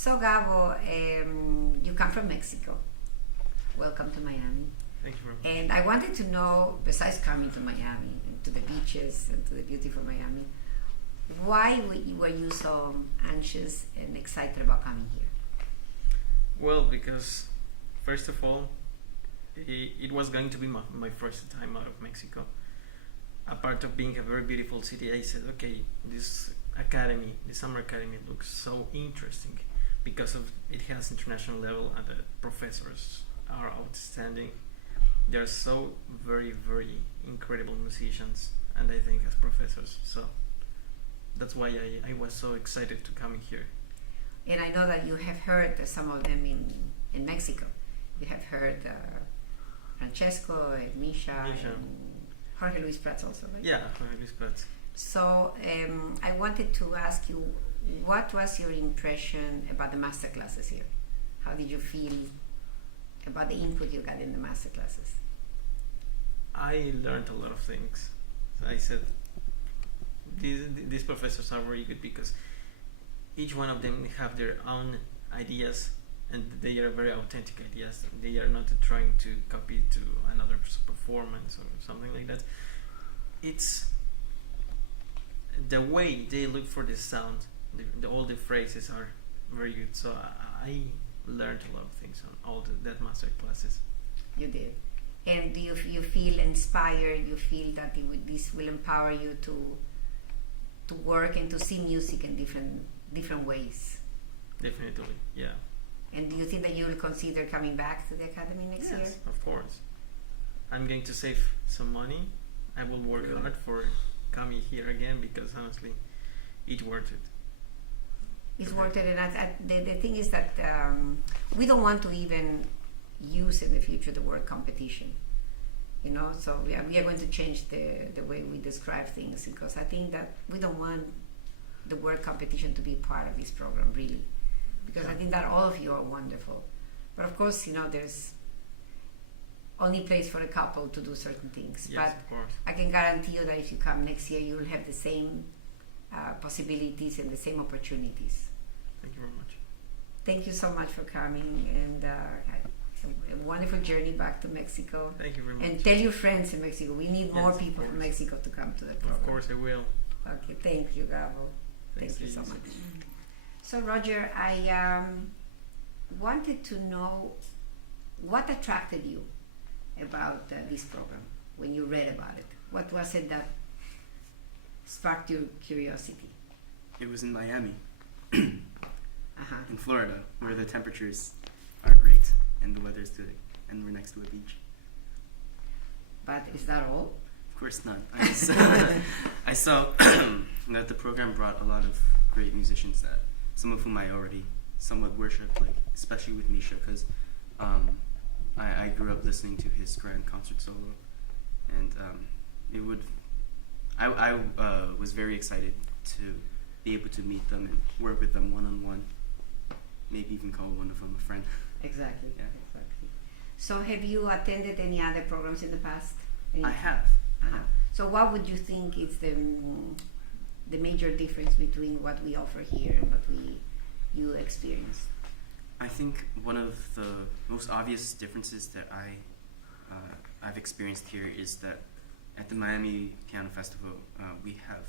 So Gabo, you come from Mexico. Welcome to Miami. Thank you very much. And I wanted to know, besides coming to Miami, and to the beaches, and to the beautiful Miami, why were you so anxious and excited about coming here? Well, because first of all, it was going to be my first time out of Mexico. A part of being a very beautiful city, I said, okay, this academy, the summer academy, looks so interesting because of it has international level and the professors are outstanding. They're so very, very incredible musicians, and I think as professors, so that's why I was so excited to come here. And I know that you have heard some of them in Mexico. You have heard Francesco and Misha. And Jorge Luis Prats also, right? Yeah, Jorge Luis Prats. So I wanted to ask you, what was your impression about the master classes here? How did you feel about the input you got in the master classes? I learned a lot of things. I said, these professors are very good because each one of them have their own ideas, and they are very authentic ideas. They are not trying to copy to another performance or something like that. It's the way they look for the sound. All the phrases are very good. So I learned a lot of things on all that master classes. You did. And do you feel inspired? You feel that this will empower you to work and to see music in different ways? Definitely, yeah. And do you think that you will consider coming back to the academy next year? Yes, of course. I'm going to save some money. I will work hard for coming here again because honestly, it's worth it. It's worth it, and the thing is that we don't want to even use in the future the word competition. You know, so we are going to change the way we describe things, because I think that we don't want the word competition to be part of this program, really. Because I think that all of you are wonderful. But of course, you know, there's only place for a couple to do certain things. Yes, but of course. I can guarantee you that if you come next year, you will have the same possibilities and the same opportunities. Thank you very much. Thank you so much for coming, and a wonderful journey back to Mexico. Thank you very much. And tell your friends in Mexico, we need more Yes, people from Mexico to come to the program. Of course I will. Okay, thank you, Gabo. Thank you so much. So Roger, I wanted to know what attracted you about this program when you read about it. What was it that sparked your curiosity? It was in Miami, Uh-huh. in Florida, where the temperatures are great and the weather's good, and we're next to a beach. But is that all? Of course not. I saw that the program brought a lot of great musicians, that some of whom I already somewhat worship, like especially with Misha, because I grew up listening to his grand concert solo, and I was very excited to be able to meet them and work with them one-on-one, maybe even call one of them a friend. Exactly. Yeah. Exactly. So have you attended any other programs in the past? I have. Uh-huh. So what would you think is the major difference between what we offer here and what you experience? I think one of the most obvious differences that I've experienced here is that at the Miami Piano Festival, we have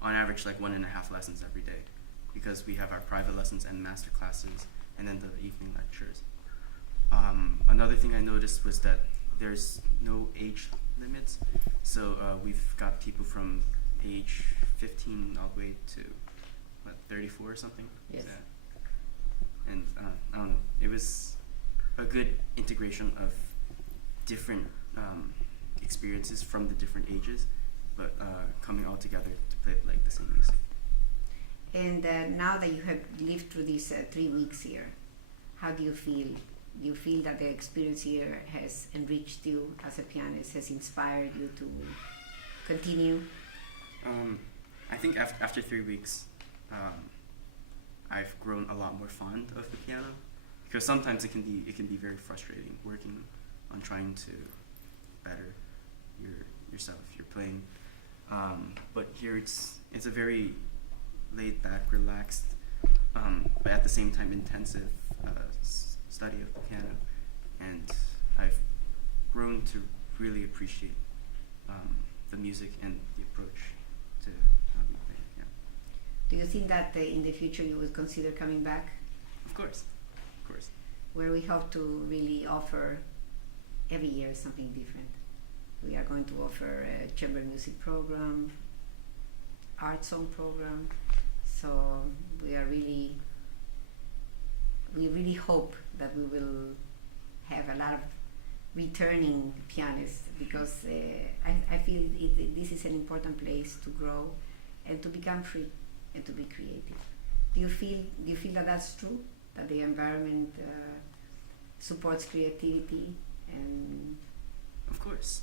on average like 1.5 lessons every day, because we have our private lessons and master classes and then the evening lectures. Another thing I noticed was that there's no age limits, so we've got people from age 15 all the way to 34 or something. Yes. And I don't know, it was a good integration of different experiences from the different ages, but coming all together to play like the same music. And now that you have lived through these 3 weeks here, how do you feel? Do you feel that the experience here has enriched you as a pianist, has inspired you to continue? I think after 3 weeks, I've grown a lot more fond of the piano, because sometimes it can be very frustrating working on trying to better yourself, your playing. But here it's a very laid back, relaxed but at the same time intensive study of the piano, and I've grown to really appreciate the music and the approach to how we play the piano. Do you think that in the future you would consider coming back? Of course. Where we hope to really offer every year something different. We are going to offer a chamber music program, art song program. So we really hope that we will have a lot of returning pianists, because I feel this is an important place to grow and to become free and to be creative. Do you feel that that's true? That the environment supports creativity? And of course.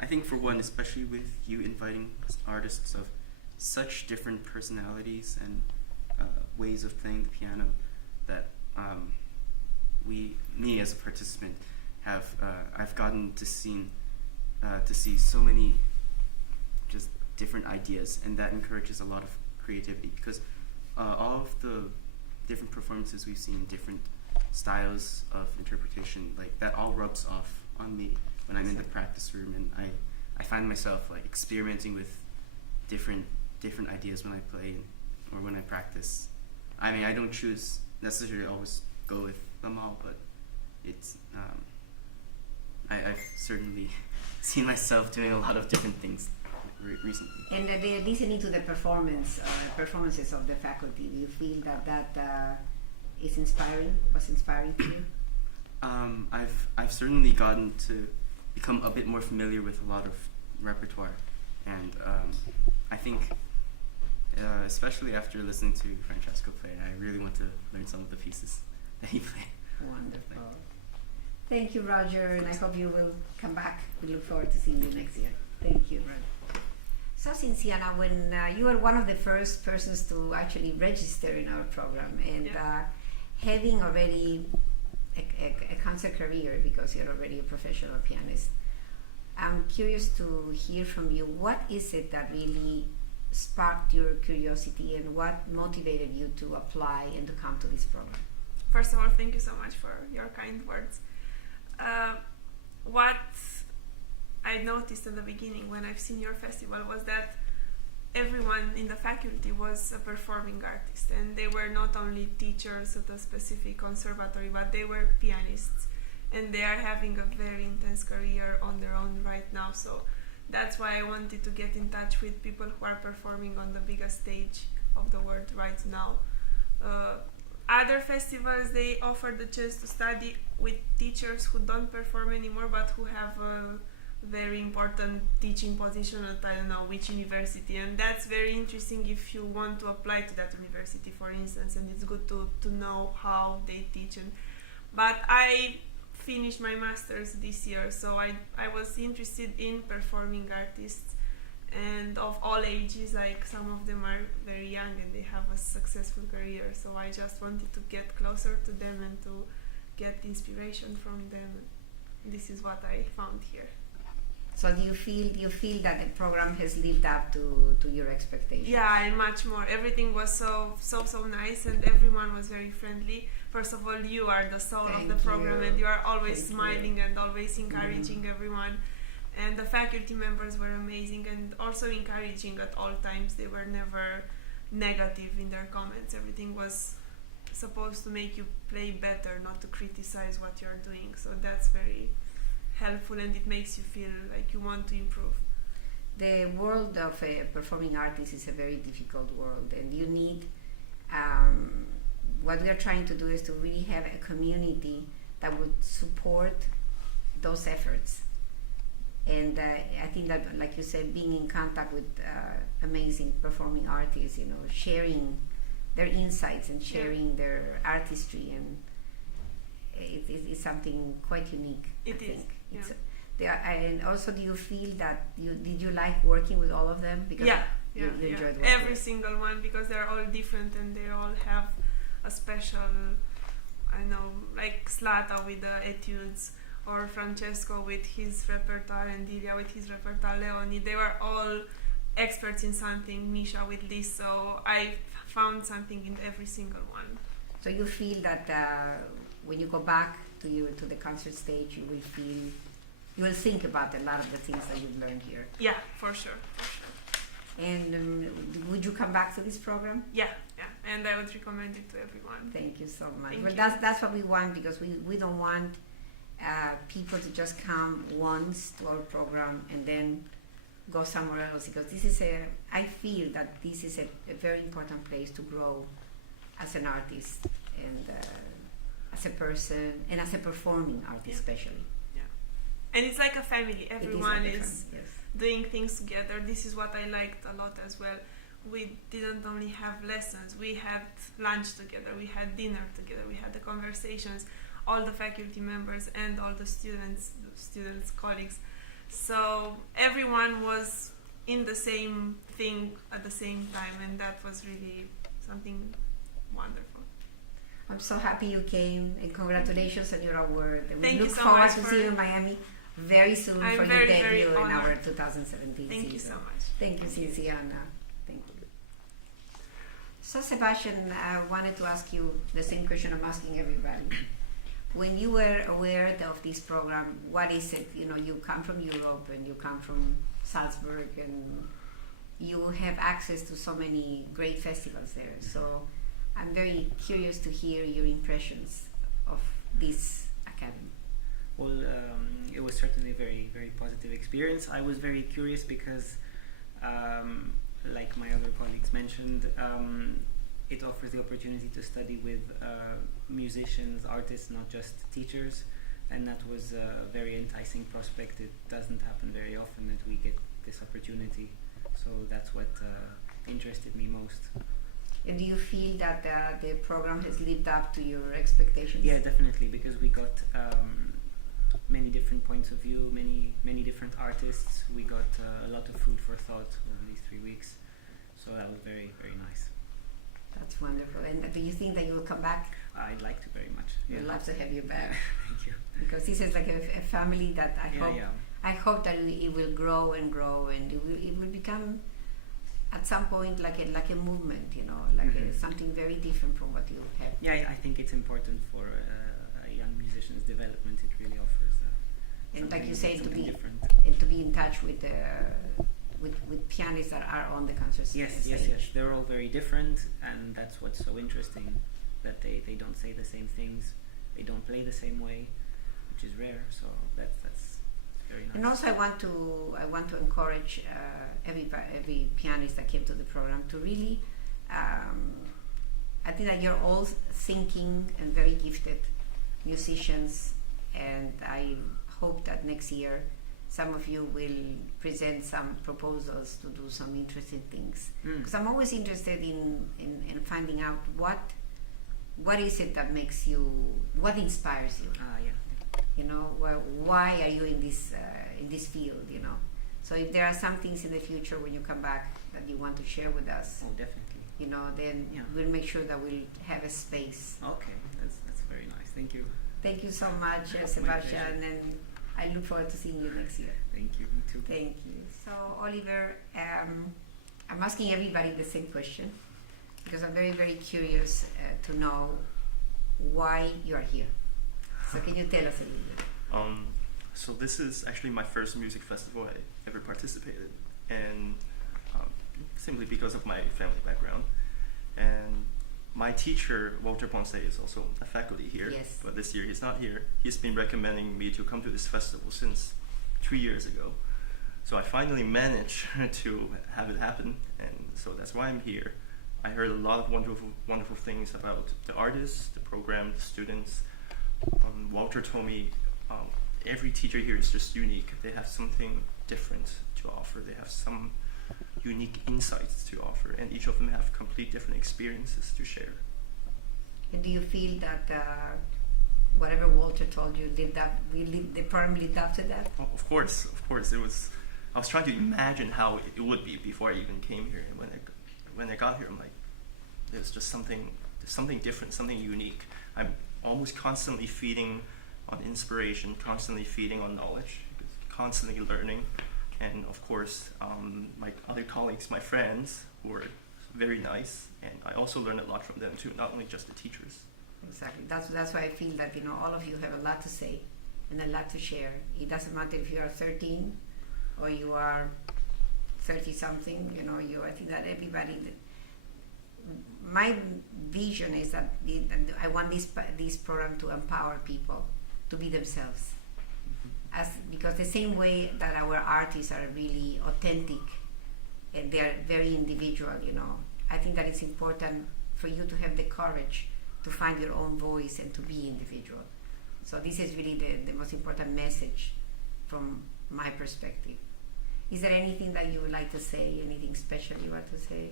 I think for one, especially with you inviting artists of such different personalities and ways of playing the piano, that me as a participant, I've gotten to see so many just different ideas, and that encourages a lot of creativity, because all of the different performances we've seen, different styles of interpretation, like that all rubs off on me when I'm in the practice room, and I find myself like experimenting with different ideas when I play or when I practice. I mean, I don't choose necessarily always go with them all, but it's I've certainly seen myself doing a lot of different things recently. And listening to the performances of the faculty, do you feel that is inspiring? Was inspiring to you? I've certainly gotten to become a bit more familiar with a lot of repertoire, and I think especially after listening to Francesco play, I really want to learn some of the pieces that he played. Wonderful. Thank you, Roger, and I hope you will come back. We look forward to seeing you next year. Thank you, Roger. So, Cinciana, when you were one of the first persons to actually register in our program, and having already a concert career, because you're already a professional pianist, I'm curious to hear from you, what is it that really sparked your curiosity, and what motivated you to apply and to come to this program? First of all, thank you so much for your kind words. What I noticed in the beginning when I've seen your festival was that everyone in the faculty was a performing artist, and they were not only teachers at a specific conservatory, but they were pianists, and they are having a very intense career on their own right now. So that's why I wanted to get in touch with people who are performing on the biggest stage of the world right now. Other festivals, they offer the chance to study with teachers who don't perform anymore, but who have a very important teaching position at I don't know which university, and that's very interesting if you want to apply to that university, for instance, and it's good to know how they teach. But I finished my master's this year, so I was interested in performing artists, and of all ages, like some of them are very young and they have a successful career, so I just wanted to get closer to them and to get inspiration from them. This is what I found here. So do you feel that the program has lived up to your expectations? Yeah, and much more. Everything was so nice, and everyone was very friendly. First of all, you are the soul of the program, and you are always smiling and always encouraging everyone. And the faculty members were amazing and also encouraging at all times. They were never negative in their comments. Everything was supposed to make you play better, not to criticize what you're doing. So that's very helpful, and it makes you feel like you want to improve. The world of a performing artist is a very difficult world, and you need what we are trying to do is to really have a community that would support those efforts. And I think that, like you said, being in contact with amazing performing artists, sharing their insights and sharing their artistry, and it's something quite unique. I think. And also, do you feel that did you like working with all of them? Because you enjoyed working. Every single one, because they're all different and they all have a special, like Slata with the etudes, or Francesco with his repertoire, and Ilya with his repertoire, Leonie. They were all experts in something, Misha with this, so I found something in every single one. So you feel that when you go back to the concert stage, you will think about a lot of the things that you've learned here. Yeah, for sure. And would you come back to this program? Yeah, and I would recommend it to everyone. Thank you so much. Thank Well, you. that's what we want, because we don't want people to just come once to our program and then go somewhere else, because I feel that this is a very important place to grow as an artist and as a person and as a performing artist, Yeah. especially. And it's like a family. Everyone It is yes. doing things together. This is what I liked a lot as well. We didn't only have lessons, we had lunch together, we had dinner together, we had the conversations, all the faculty members and all the students, colleagues. So everyone was in the same thing at the same time, and that was really something wonderful. I'm so happy you came, and congratulations on your award. And Thank we you look so forward much to for see you it. in Miami very soon I'm for very, your very debut in our honored. 2017 Thank you season. so much. Thank you, Ciciana. Thank you. So, Sebastian, I wanted to ask you the same question I'm asking everybody. When you were aware of this program, what is it? You know, you come from Europe and you come from Salzburg, and you have access to so many great festivals there. So, I'm very curious to hear your impressions of this academy. Well, it was certainly a very, very positive experience. I was very curious because, like my other colleagues mentioned, it offers the opportunity to study with musicians, artists, not just teachers, and that was a very enticing prospect. It doesn't happen very often that we get this opportunity, so that's what interested me most. And do you feel that the program has lived up to your expectations? Yeah, definitely, because we got many different points of view, many different artists. We got a lot of food for thought over these 3 weeks, so that was very, very nice. That's wonderful. And do you think that you'll come back? I'd like to very much. We'd love to have you back, Thank you. because this is like a family that Yeah. I hope that it will grow and grow, and it will become at some point like a movement, you know, like something very different from what you have. Yeah, I think it's important for a young musician's development. It really offers. And like you say, to something be different. and to be in touch with pianists that are on the concert stage. Yes. They're all very different, and that's what's so interesting. That they don't say the same things, they don't play the same way, which is rare. So that's very nice. And also, I want to encourage every pianist that came to the program to really. I think that you're all thinking and very gifted musicians, and I hope that next year some of you will present some proposals to do some interesting things. Because I'm always interested in finding out what is it that makes you, what inspires you. Yeah. You know, why are you in this field? You know, so if there are some things in the future when you come back that you want to share with us, Oh, definitely. you know, then Yeah. we'll make sure that we'll have a space. Okay, that's very nice. Thank you. Thank you so much, My Sebastian, and I look forward to seeing you next year. Thank you. Me too. Thank you. So, Oliver, I'm asking everybody the same question because I'm very, very curious to know why you're here. So, can you tell us a little bit? So this is actually my first music festival I ever participated, and simply because of my family background. And my teacher, Walter Ponce, is also a faculty here, Yes. but this year he's not here. He's been recommending me to come to this festival since 3 years ago. So I finally managed to have it happen, and so that's why I'm here. I heard a lot of wonderful things about the artists, the program, the students. Walter told me every teacher here is just unique. They have something different to offer. They have some unique insights to offer, and each of them have complete different experiences to share. And do you feel that whatever Walter told you, the program lived up to that? Oh, of course. It was. I was trying to imagine how it would be before I even came here, and when I got here, I'm like, there's something different, something unique. I'm almost constantly feeding on inspiration, constantly feeding on knowledge, constantly learning. and of course my other colleagues, my friends, who were very nice, and I also learned a lot from them too, not only just the teachers. Exactly. That's why I feel that all of you have a lot to say and a lot to share. It doesn't matter if you are 13 or you are 30 something. I think that everybody. My vision is that I want this program to empower people to be themselves, because the same way that our artists are really authentic and they are very individual. I think that it's important for you to have the courage to find your own voice and to be individual. So this is really the most important message from my perspective. Is there anything that you would like to say? Anything special you want to say?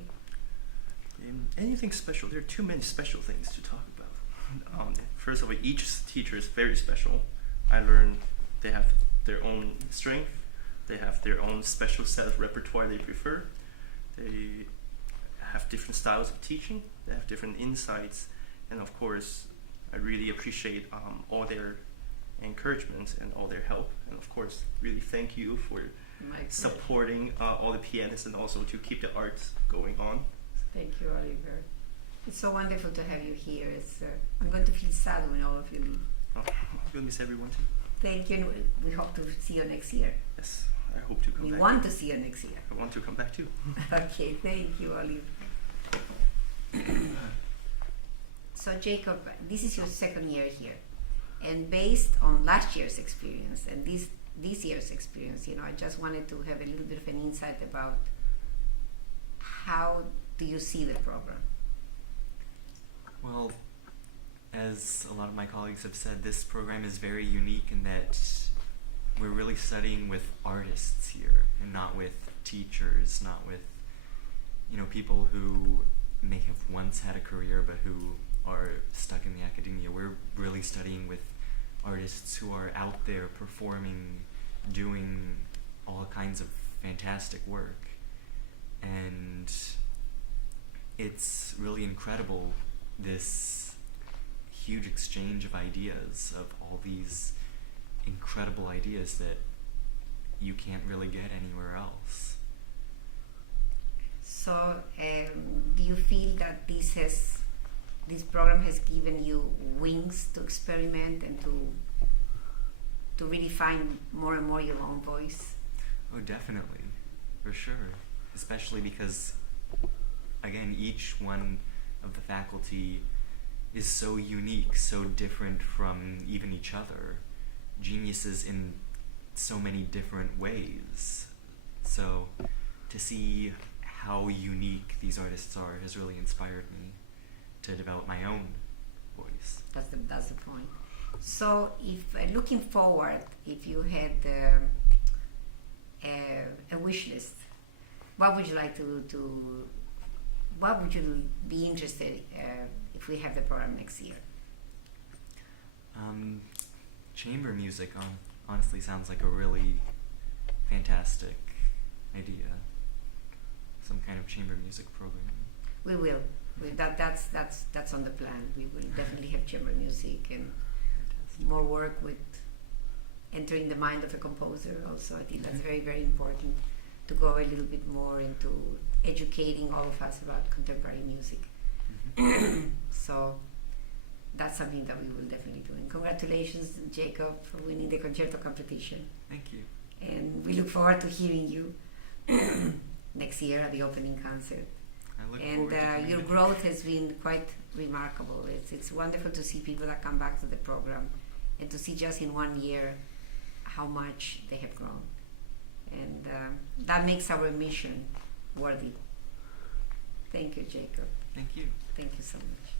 Anything special? There are too many special things to talk about. First of all, each teacher is very special. I learned they have their own strength. They have their own special set of repertoire they prefer. They have different styles of teaching. They have different insights. And of course, I really appreciate all their encouragement and all their help. And of course, really thank you for supporting all the pianists and also to keep the arts going on. Thank you, Oliver. It's so wonderful to have you here. I'm going to feel sad when all of you leave. Oh, we'll miss everyone too. Thank you, and we hope to see you next year. Yes, I hope to come back. We want to see you next year. I want to come back too. Okay, thank you, Oliver. So Jacob, this is your second year here, and based on last year's experience and this year's experience, I just wanted to have a little bit of an insight about how do you see the program? Well, as a lot of my colleagues have said, this program is very unique in that we're really studying with artists here and not with teachers, not with people who may have once had a career but who are stuck in the academia. We're really studying with artists who are out there performing, doing all kinds of fantastic work. And it's really incredible, this huge exchange of ideas, of all these incredible ideas that you can't really get anywhere else. So do you feel that this program has given you wings to experiment and to really find more and more your own voice? Oh, definitely, for sure. Especially because, again, each one of the faculty is so unique, so different from even each other. Geniuses in so many different ways. So to see how unique these artists are has really inspired me to develop my own voice. That's the point. So if looking forward, if you had a wish list, what would you like to what would you be interested if we have the program next year? Chamber music honestly sounds like a really fantastic idea. Some kind of chamber music program. We will. That's on the plan. We will definitely have chamber music and more work with entering the mind of a composer also. I think that's very, very important to go a little bit more into educating all of us about contemporary music. Mm-hmm. So that's something that we will definitely do. And congratulations, Jacob, for winning the concerto competition. Thank you. And we look forward to hearing you next year at the opening concert. I look And forward to coming your back. growth has been quite remarkable. It's wonderful to see people that come back to the program and to see just in 1 year how much they have grown. And that makes our mission worthy. Thank you, Jacob. Thank you. Thank you so much.